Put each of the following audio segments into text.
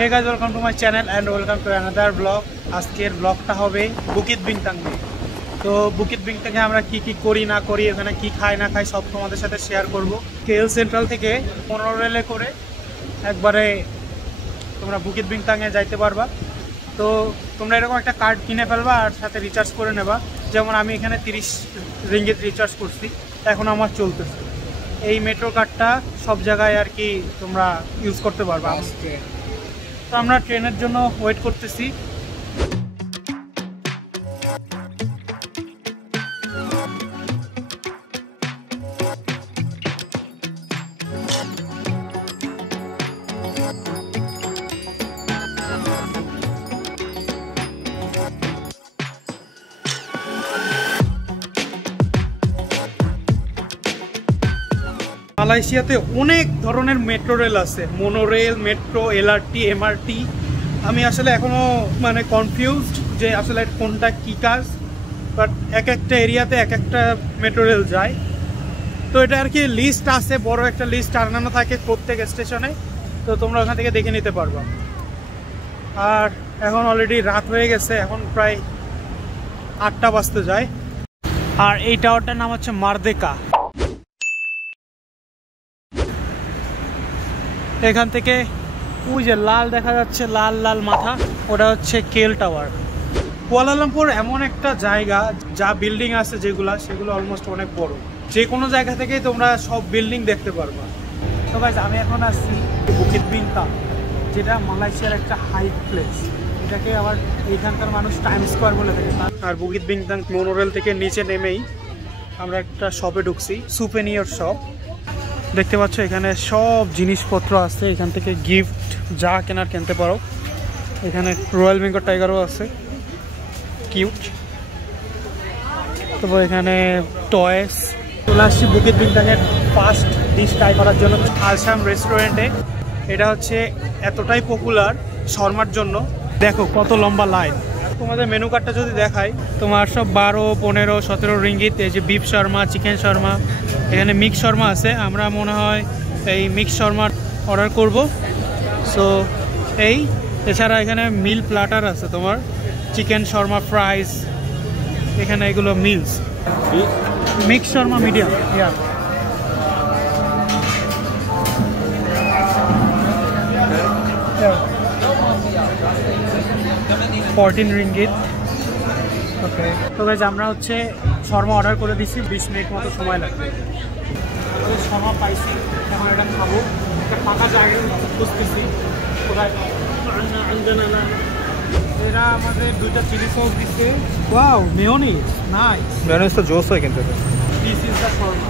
Hey guys, welcome to my channel and welcome to another vlog. আজকের ব্লগটা হবে Bukit বিংতাং নিয়ে। তো বুকিত বিংতাংয়ে আমরা কি করি না করি, এখানে কি খাই না খাই সব তোমাদের সাথে শেয়ার করব। কেএল সেন্ট্রাল থেকে মনোরেলে করে একবারে তোমরা বুকিত বিংতাংয়ে যাইতে পারবা। তো তোমরা এরকম একটা কার্ড কিনে ফেলবা আর সাথে রিচার্জ করে নেবা। যেমন আমি এখানে 30 রিঙ্গিত রিচার্জ করছি, এখন আমার চলতেছে। এই মেট্রো কার্ডটা সব জায়গায় আর কি তোমরা ইউজ করতে পারবা। তো আমরা ট্রেনের জন্য ওয়েট করতেছি। মালয়েশিয়াতে অনেক ধরনের মেট্রো রেল আছে, মনোরেল, মেট্রো, এলআরটি, এমআরটি। আমি আসলে এখনো মানে কনফিউজড যে আসলে কোনটা কি কাজ, বাট এক একটা এরিয়াতে এক একটা মেট্রো রেল যায়। তো এটা আর কি লিস্ট আছে, বড় একটা লিস্ট টানানো থাকে প্রত্যেক স্টেশনে। তো তোমরা ওখান থেকে দেখে নিতে পারবা। আর এখন অলরেডি রাত হয়ে গেছে, এখন প্রায় 8টা বাজতে যায়। আর এই টাওয়ারটার নাম হচ্ছে মারদেকা। এখান থেকে ওই যে লাল দেখা যাচ্ছে, লাল লাল মাথা, ওটা হচ্ছে কেএল টাওয়ার। কুয়ালালামপুর এমন একটা জায়গা যা বিল্ডিং আছে যেগুলো, সেগুলো অলমোস্ট অনেক বড়। যে কোনো জায়গা থেকেই তোমরা সব বিল্ডিং দেখতে পারবা। তো গাইস, আমি এখন আসছি বুকিত বিংতাং, যেটা মালয়েশিয়ার একটা হাইট প্লেস। এটাকে আবার এইখানকার মানুষ টাইম স্কোয়ার বলে থাকে। আর বুকিত বিংতাং মনোরেল থেকে নিচে নেমেই আমরা একটা শপে ঢুকছি, সুভেনিয়ার শপ। দেখতে পাচ্ছ এখানে সব জিনিসপত্র আছে, এখান থেকে গিফট যা কেনার কিনতে পারো। এখানে রয়্যাল বেঙ্গল টাইগারও আছে, কিউট। তারপর এখানে টয়েস। চলে আসছি বুকিত বিংতাংয়ের ফার্স্ট ডিশ ট্রাই করার জন্য আলসাম রেস্টুরেন্টে। এটা হচ্ছে এতটাই পপুলার শর্মার জন্য, দেখো কত লম্বা লাইন। তোমাদের মেনু কার্ডটা যদি দেখাই, তোমার সব 12, 15, 17 রিঙ্গিত। এই যে বিফ শর্মা, চিকেন শর্মা, এখানে মিক্স শর্মা আছে। আমরা মনে হয় এই মিক্স শর্মা অর্ডার করব। সো এই এছাড়া এখানে মিল প্ল্যাটার আছে, তোমার চিকেন শর্মা, ফ্রাইস, এখানে এগুলো মিলস। মিক্স শর্মা মিডিয়াম, ইয়া। $14 রিঙ্গিত। ওকে, তো গাইস আমরা হচ্ছে শর্মা অর্ডার করে দিচ্ছি। 20 মিনিট মতো সময় লাগবে। আমাদের শর্মা পাইছি, এখন এটা খাবো। একটা ফাঁকা জায়গায় খুঁজতেছি কোথায়। এরা আমাদের 2টা চিলি সস দিচ্ছে। Wow, mayonnaise, nice. মেয়োনিজ তো জোস হয় কিন্তু। This is the shawarma.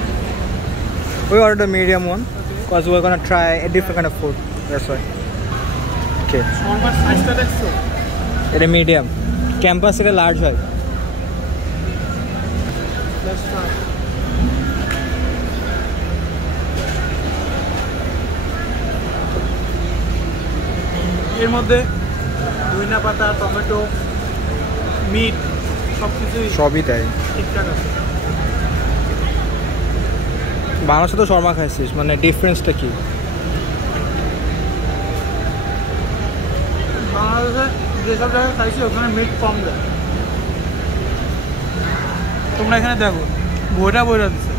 We ordered a medium one because we're gonna try a different kind of food. That's why. Okay. Shawarma সাইজটা দেখছো? এটা মিডিয়াম, ক্যাম্পাস এটা লার্জ হয়। Let's try. এর মধ্যে ধনিয়া পাতা, টমেটো, মিট সবই তাই ঠিকঠাক আছে। বাংলাদেশে তো শর্মা খাইছিস, মানে ডিফারেন্সটা কি? বাংলাদেশে যেসব জায়গায় খাইছি ওখানে মিট কম দেয়। তোমরা এখানে দেখো বইটা দিচ্ছে,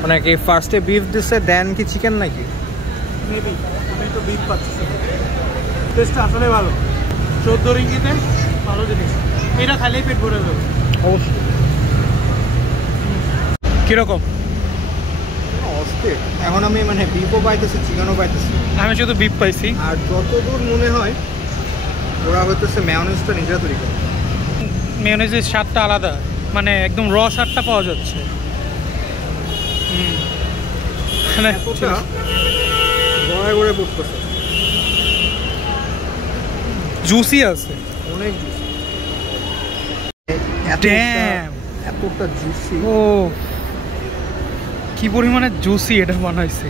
মানে কি ফার্স্টে বিফ দিচ্ছে দেন কি চিকেন নাকি? মেবি আমি তো বিফ পাচ্ছি। টেস্টটা আসলে ভালো। 14 রিঙ্গিতে ভালো জিনিস, এটা খাইলেই পেট ভরে যাবে অবশ্যই। কিরকম? এখন আমি মানে বিফও পাইতেছি, চিকেনও পাইতেছি। আমি শুধু বিফ পাইছি। আর যতদূর মনে হয় ওরা হইতেছে মেয়োনিজটা নিজেরা তৈরি করে। মেয়োনিজের স্বাদটা আলাদা, মানে একদম র স্বাদটা পাওয়া যাচ্ছে। মানে গড়ায় গড়ে পড়তেছে, জুসি আছে, অনেক জুসি। এতটা জুসি, ও কি পরিমাণে জুসি এটা বানাইছে,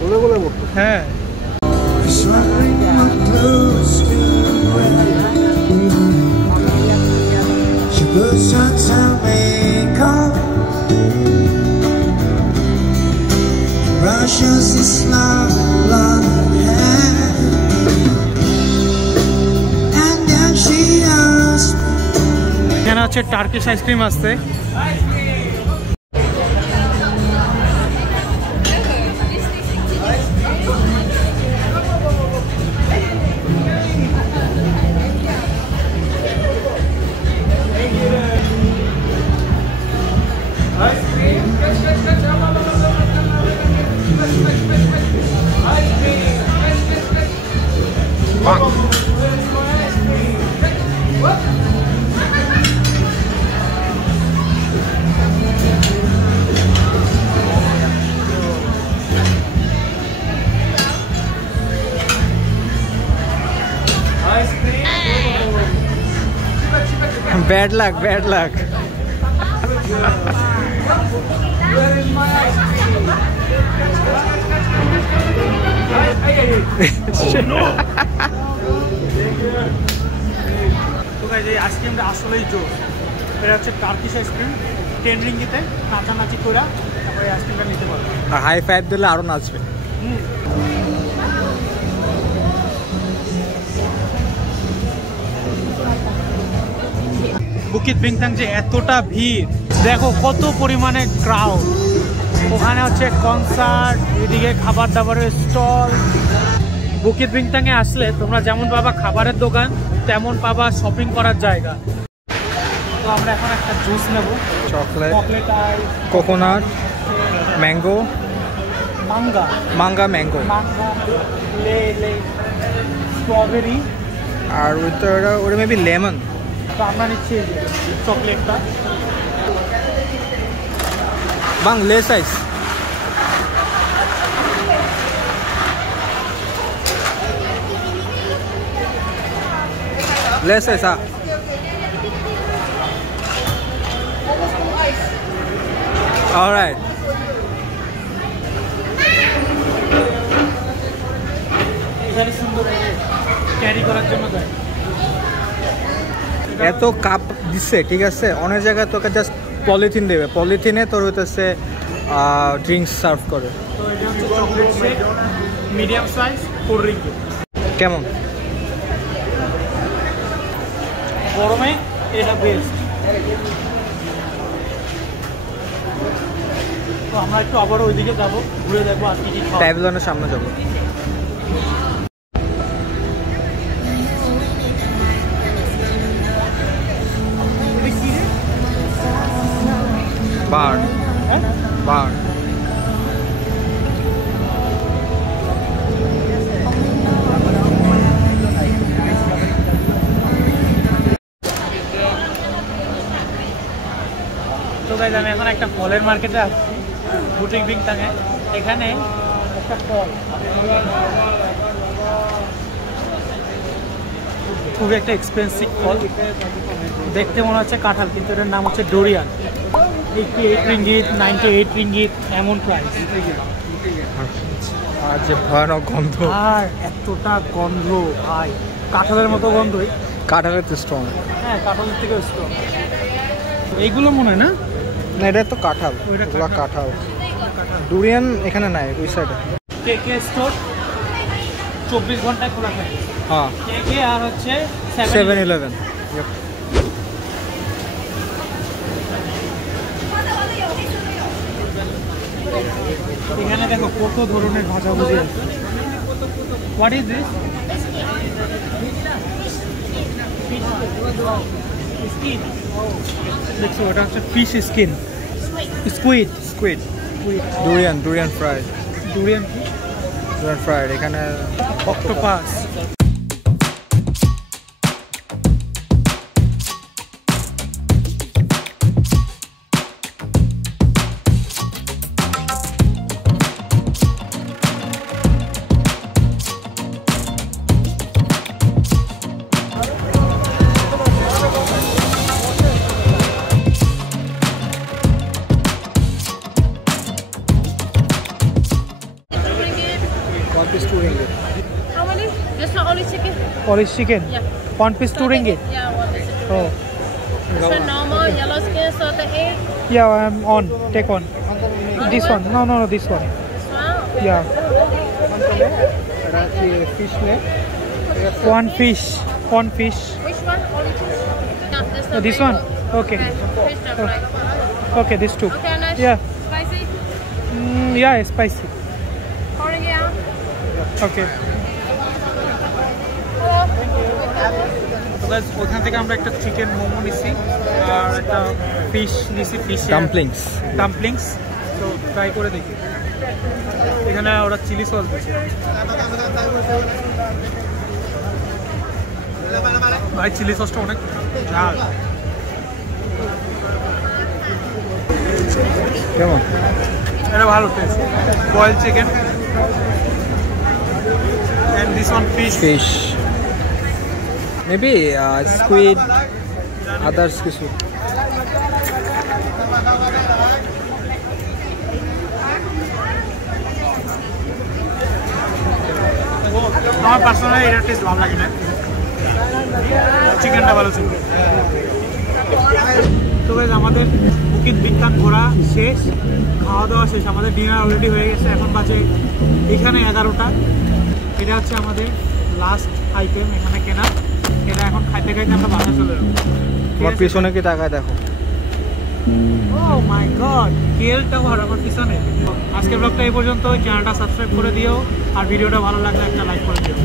বলে বলে পড়তো। হ্যাঁ, Russia's a smile, love, hand. হচ্ছে টার্কিশ আইসক্রিম আসছে। Bad luck, bad luck. Where is my ice cream? No. তো গাইস এই আইসক্রিমটা আসলেই জোর। এটা হচ্ছে টার্কিশ আইসক্রিম, 10 রিঙ্গিতে নাচানাচি করে তারপরে আইসক্রিমটা নিতে পারবে। আর হাই ফাইভ দিলে আরো নাচবে। বুকিত বিংতাং যে এতটা ভিড়, দেখো কত পরিমাণে ক্রাউড। ওখানে হচ্ছে কনসার্ট, এদিকে খাবার দাবারের স্টল। বুকিত বিংতাংয়ে আসলে তোমরা যেমন পাবা খাবারের দোকান, তেমন পাবা শপিং করার জায়গা। তো আমরা এখন একটা জুস নেব, chocolate, chocolate ice, coconut, mango, mango mango mango, mango, লে স্ট্রবেরি, আর ওটা মেবি লেমন। তো আমরা নিচ্ছি চকলেটটা। বাং লে সাইজ। লে সাইজ হ্যাঁ। অলরাইট। এখানে সুন্দর ক্যারি করার জন্য যায়। এত কাপ দিচ্ছে, ঠিক আছে, অনেক জায়গায় তোকে জাস্ট পলিথিন দেবে, পলিথিনে তোর হইতেছে ড্রিঙ্কস সার্ভ করে। তো এটা হচ্ছে chocolate shake, medium size, 4 ringgit. কেমন? গরমে এটা বেস্ট। তো আমরা একটু আবার ওইদিকে যাবো, ঘুরে দেখবো আর কি কি খাওয়া। প্যাভিলনের সামনে যাবো। বার বার তো গাইজ আমি এখন একটা ফলের মার্কেটে আছি, বুটিক বিংতাংয়ে। এখানে একটা ফল, খুবই একটা এক্সপেন্সিভ ফল, দেখতে মনে হচ্ছে কাঁঠাল, কিন্তু এটার নাম হচ্ছে ডোরিয়ান। 88 রিঙ্গিত, 98 রিঙ্গিত এমন প্রাইস। আর যে ভয়ানক গন্ধ, আর এতটা গন্ধ ভাই, কাঁঠালের মতো গন্ধই। কাঁঠালের তো স্ট্রং। হ্যাঁ, কাঁঠালের থেকেও স্ট্রং। এইগুলো মনে হয় না, না এটা তো কাঁঠাল, ওইটা ওগুলা কাঁঠাল। ডুরিয়ান এখানে নাই, ওই সাইডে। কেকে স্টোর 24 ঘন্টায় খোলা থাকে। হ্যাঁ, কেকে আর হচ্ছে 7-Eleven। এখানে দেখো কত ধরনের ভাজাভুজি আছে। What is this? স্কিন। দেখছো ওটা হচ্ছে fish skin, squid. Squid, durian, durian fried, durian durian fried. এখানে octopus. How many? Just not only chicken? Polish chicken. Yeah. 1 piece 2 ringgit. Yeah, one piece. Oh, So normal yellow skin, salted egg. yeah, I'm on. Take one. This one. No, this one. This one. Yeah. Fish neck. One fish. Which one? Only two? No, this one. This one. Okay. Fish chop like. Okay, these two. Okay, nice. Yeah. Spicy. Yeah, spicy. Pouring it out. Okay. Hello. তো guys ওখান থেকে আমরা একটা chicken momo নিছি আর একটা fish নিছি fish dumplings তো try করে দেখি এখানে ওরা চিলি সস দিয়েছে ভাই চিলি সসটা অনেক ঝাল কেমন এটা ভালো test boil chicken and this one fish maybe squid others কিছু আমার পার্সোনালি এটা টেস্ট ভালো লাগে না চিকেনটা ভালো ছিল তো গাইস আমাদের বুকিত বিখ্যাত ঘোরা শেষ খাওয়া দাওয়া শেষ আমাদের ডিনার অলরেডি হয়ে গেছে এখন বাজে এখানে 11টা এটা হচ্ছে আমাদের লাস্ট আইটেম এখানে কেনা এটা এখন খাইতে খাইতে আমরা বাসা চলে যাবো তোমার পিছনে কি তাকায় দেখো ও মাই গড কেএল টাওয়ার আমার পিছনে আজকের ব্লগটা এই পর্যন্ত চ্যানেলটা সাবস্ক্রাইব করে দিও আর ভিডিওটা ভালো লাগলে একটা লাইক করে দিও